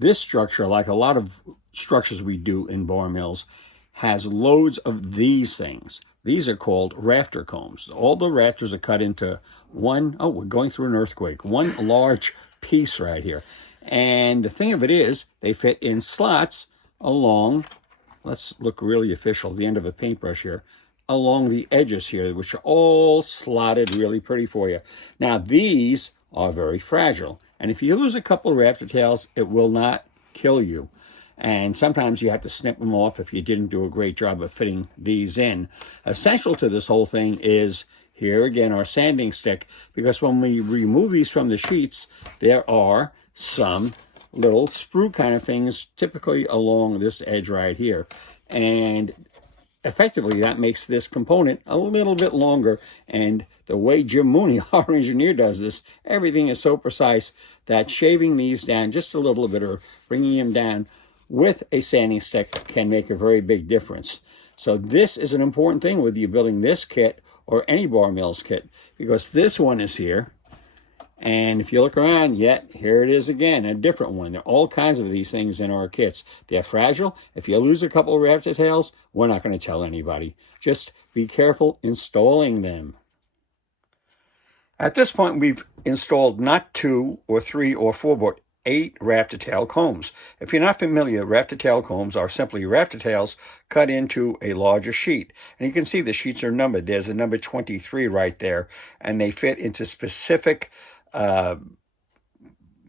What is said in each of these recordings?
This structure, like a lot of structures we do in bar mills, has loads of these things. These are called rafter combs. All the rafters are cut into one, oh, we're going through an earthquake, one large piece right here. And the thing of it is, they fit in slots along, let's look really official, the end of a paintbrush here, along the edges here, which are all slotted really pretty for you. Now, these are very fragile. And if you lose a couple of rafter tails, it will not kill you. And sometimes you have to snip them off if you didn't do a great job of fitting these in. Essential to this whole thing is, here again, our sanding stick, because when we remove these from the sheets, there are some little sprue kind of things typically along this edge right here. And effectively, that makes this component a little bit longer. And the way Jim Mooney, our engineer, does this, everything is so precise that shaving these down just a little bit or bringing them down with a sanding stick can make a very big difference. So this is an important thing whether you're building this kit or any bar mills kit, because this one is here. And if you look around, yet here it is again, a different one. There are all kinds of these things in our kits. They're fragile. If you lose a couple of rafter tails, we're not going to tell anybody. Just be careful installing them. At this point, we've installed not 2 or 3 or 4, but 8 rafter tail combs. If you're not familiar, rafter tail combs are simply rafter tails cut into a larger sheet. And you can see the sheets are numbered. There's a number 23 right there, and they fit into specific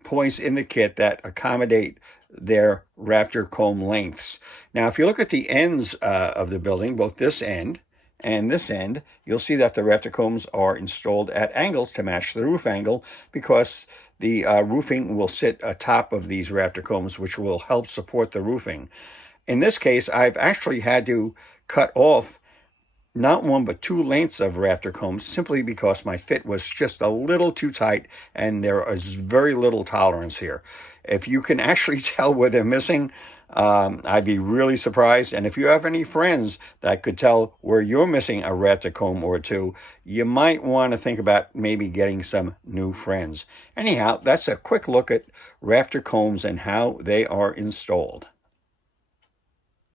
points in the kit that accommodate their rafter comb lengths. Now, if you look at the ends of the building, both this end and this end, you'll see that the rafter combs are installed at angles to match the roof angle, because the roofing will sit atop of these rafter combs, which will help support the roofing. In this case, I've actually had to cut off not 1 but 2 lengths of rafter combs simply because my fit was just a little too tight and there is very little tolerance here. If you can actually tell where they're missing, I'd be really surprised. And if you have any friends that could tell where you're missing a rafter comb or 2, you might want to think about maybe getting some new friends. Anyhow, that's a quick look at rafter combs and how they are installed.